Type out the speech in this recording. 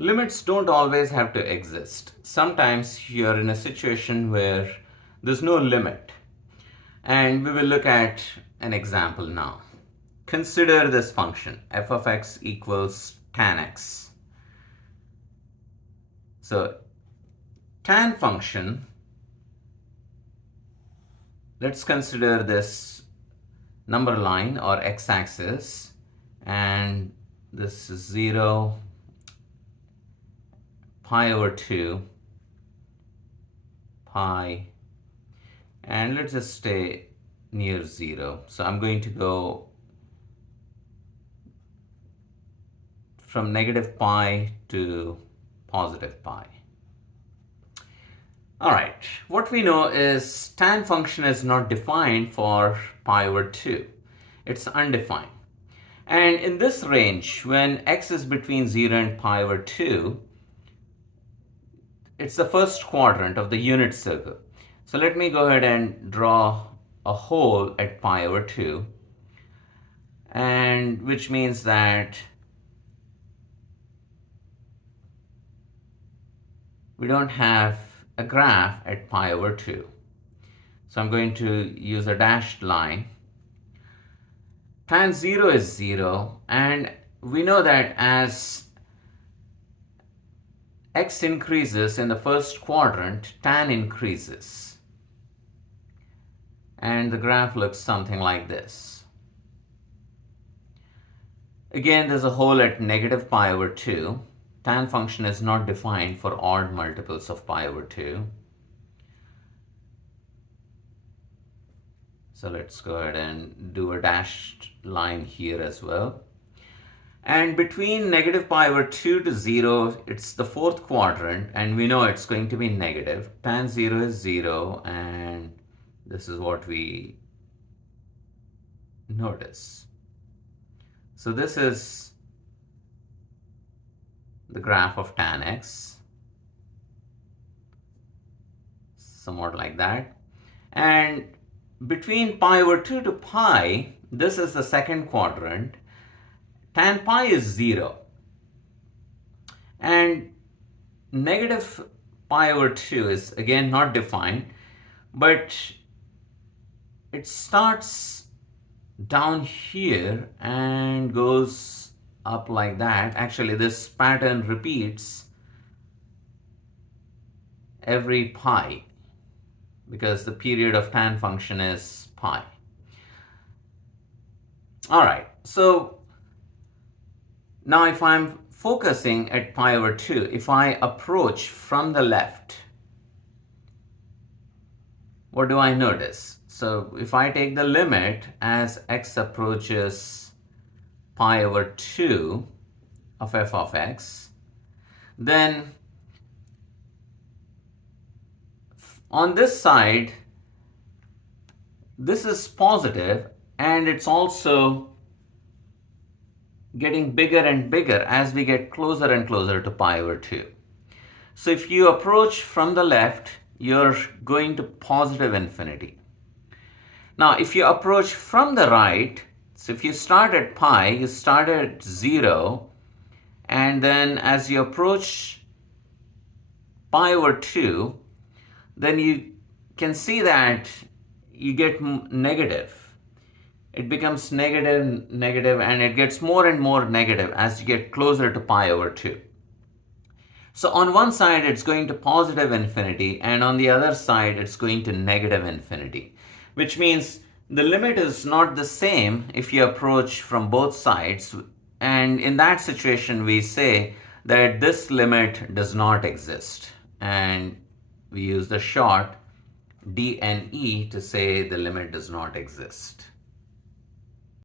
Limits don't always have to exist. Sometimes you're in a situation where there's no limit. And we will look at an example now. Consider this function, f of x equals tan x. So tan function, let's consider this number line or x-axis, and this is 0, pi over 2, pi, and let's just stay near 0. So I'm going to go from negative pi to positive pi. All right, what we know is tan function is not defined for pi over 2. It's undefined. And in this range, when x is between 0 and pi over 2, it's the first quadrant of the unit circle. So let me go ahead and draw a hole at pi over 2, and which means that we don't have a graph at pi over 2. So I'm going to use a dashed line. Tan 0 is 0, and we know that as x increases in the first quadrant, tan increases. And the graph looks something like this. Again, there's a hole at negative pi over 2. Tan function is not defined for odd multiples of pi over 2. So let's go ahead and do a dashed line here as well. And between negative pi over 2 to 0, it's the fourth quadrant, and we know it's going to be negative. Tan 0 is 0, and this is what we notice. So this is the graph of tan x, somewhat like that. And between pi over 2 to pi, this is the second quadrant. Tan pi is 0. And negative pi over 2 is again not defined, but it starts down here and goes up like that. Actually, this pattern repeats every pi because the period of tan function is pi. All right, so now if I'm focusing at pi over 2, if I approach from the left, what do I notice? So if I take the limit as x approaches pi over 2 of f of x, then on this side, this is positive, and it's also getting bigger and bigger as we get closer and closer to pi over 2. So if you approach from the left, you're going to positive infinity. Now, if you approach from the right, so if you start at pi, you start at 0, and then as you approach pi over 2, then you can see that you get negative. It becomes negative, negative, and it gets more and more negative as you get closer to pi over 2. So on one side, it's going to positive infinity, and on the other side, it's going to negative infinity, which means the limit is not the same if you approach from both sides. And in that situation, we say that this limit does not exist. And we use the short DNE to say the limit does not exist.